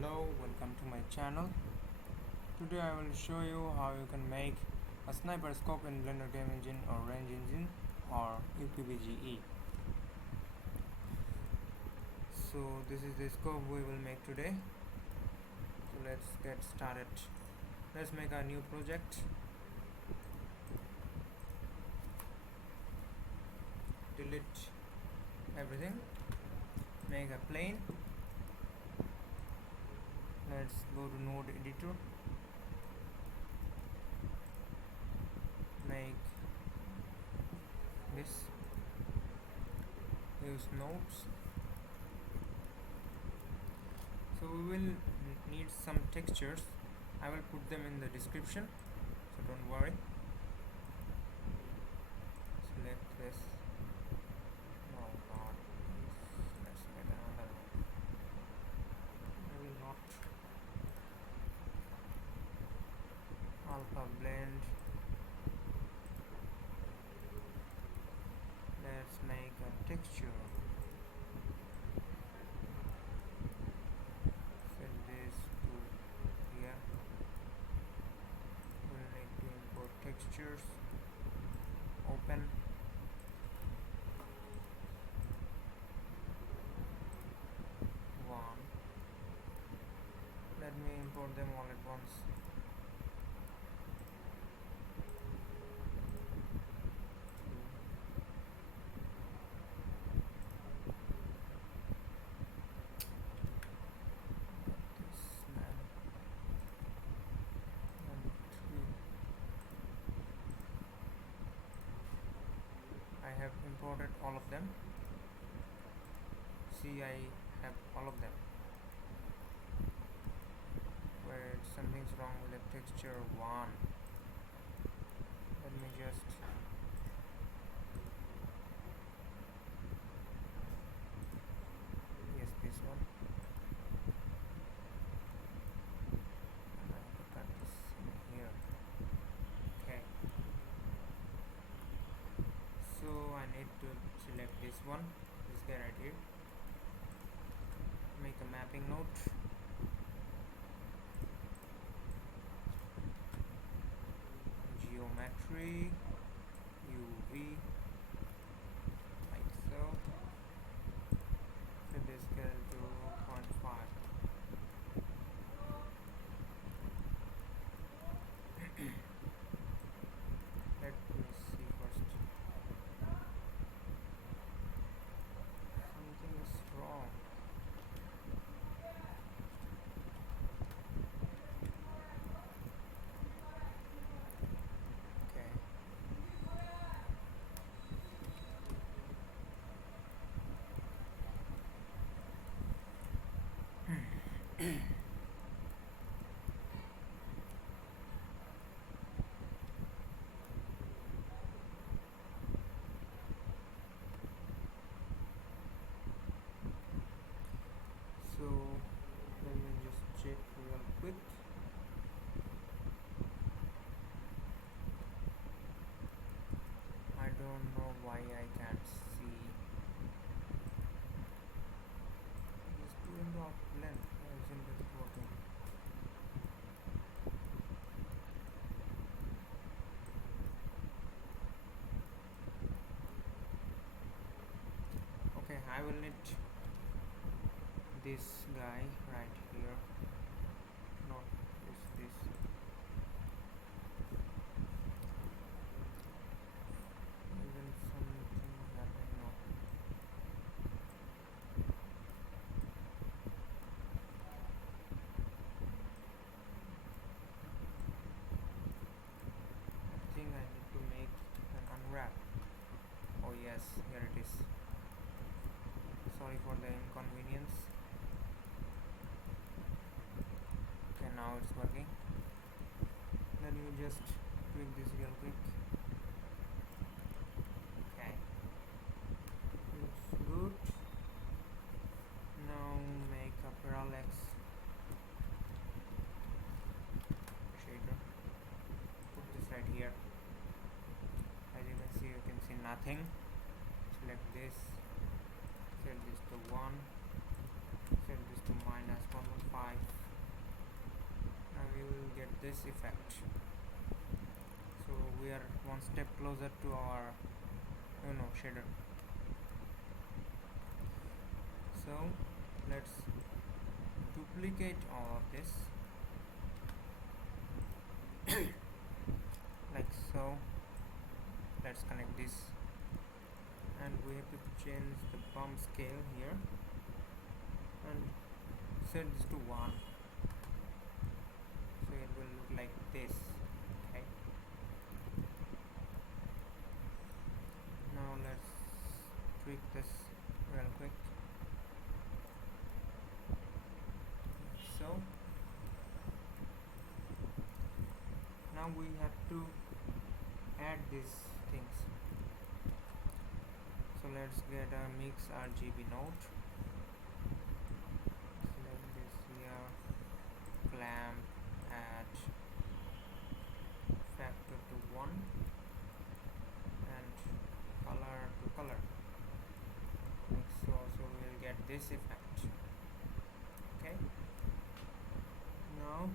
Hello, welcome to my channel. Today I will show you how you can make a sniper scope in Blender Game Engine or Range Engine or UPBGE. So this is the scope we will make today. So let's get started. Let's make a new project. Delete everything. Make a plane. Let's go to node editor. Make this. Use nodes. So we will need some textures. I will put them in the description, so don't worry. Select this. No, not this. Let's make another one. I will not. Alpha blend. Let's make a texture. Set this to here. We'll need to import textures. Open. One. Let me import them all at once. I have imported all of them. See, I have all of them. Where something's wrong with the texture 1. Let me just yes, this one. And I have to cut this in here. Okay. So I need to select this one, this guy right here. Make a mapping node. Geometry, UV, like so. Set this scale to 0.5. Let me see first. Something is wrong. So let me just check real quick. I don't know why I can't see. It's doing the blend. Why isn't it working? Okay, I will need this guy right here. Not this. Even something happening now. I think I need to make an unwrap. Oh yes, here it is. Sorry for the inconvenience. Okay, now it's working. Let me just tweak this real quick. Okay, looks good. Now make a parallax shader. Put this right here. As you can see nothing. Select this. Set this to 1. Set this to -1.5. get this effect. So we are one step closer to our shader. So let's duplicate all of this like so. Let's connect this, and we have to change the bump scale here and set this to 1, so it will look like this. Okay, now let's tweak this real quick. So now we have to add these things. So let's get a mix RGB node. Select this here, clamp, add factor to 1 and color to color. So we'll get this effect. Okay, now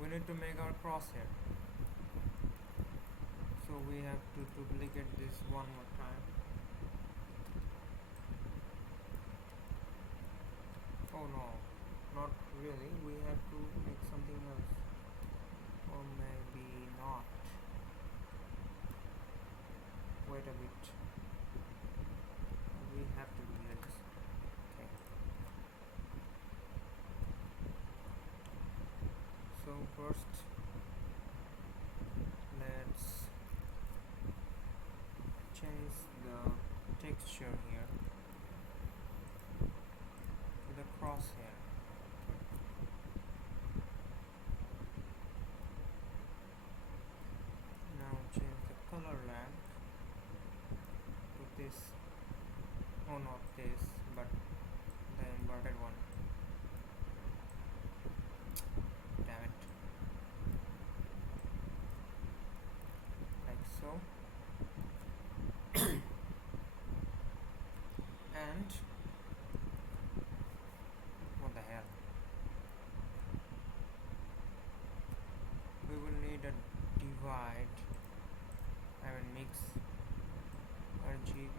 we need to make our crosshair, so we have to duplicate this one more time. Oh no, not really, we have to make something else, or maybe not. Wait a bit, we have to do this. Okay, so first let's change the texture here to the crosshair. Now change the color lamp to this, oh not this, but the inverted one. Damn it. Like so. And what the hell, we will need a divide, mix RGB,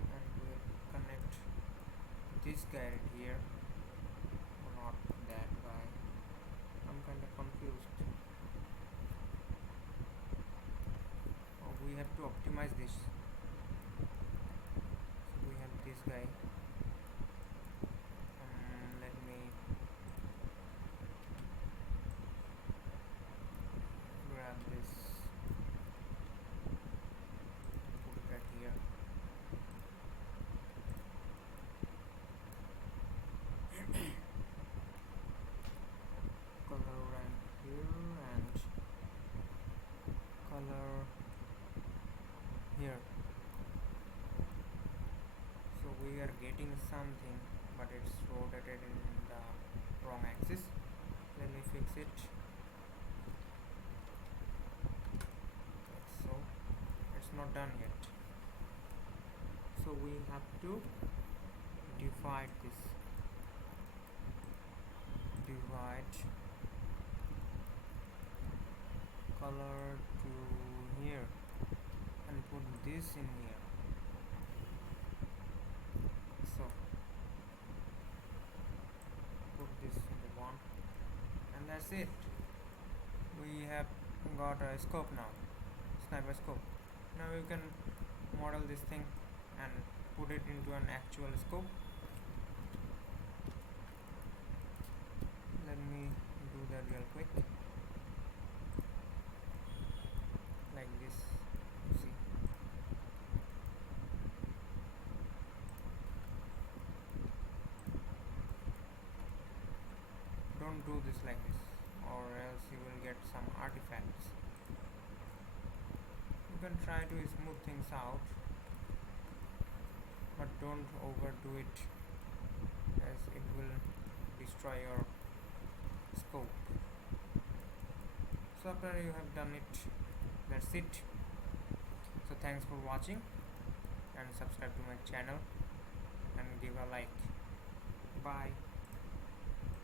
and we'll connect this guy right here, not that guy. I'm kind of confused. Oh, we have to optimize this. So we have this guy. Let me grab this, put it right here. Color right here and color here. So we are getting something, but it's rotated in the wrong axis. Let me fix it. Like so. It's not done yet, so we have to divide this. Divide color to here and put this in here. So put this into 1, and that's it. We have got a scope now, sniper scope. Now you can model this thing and put it into an actual scope. Let me do that real quick. Like this, you see. Don't do this like this, or else you will get some artifacts. You can try to smooth things out, but don't overdo it, as it will destroy your scope. So after you have done it, that's it. So thanks for watching, and subscribe to my channel and give a like. Bye.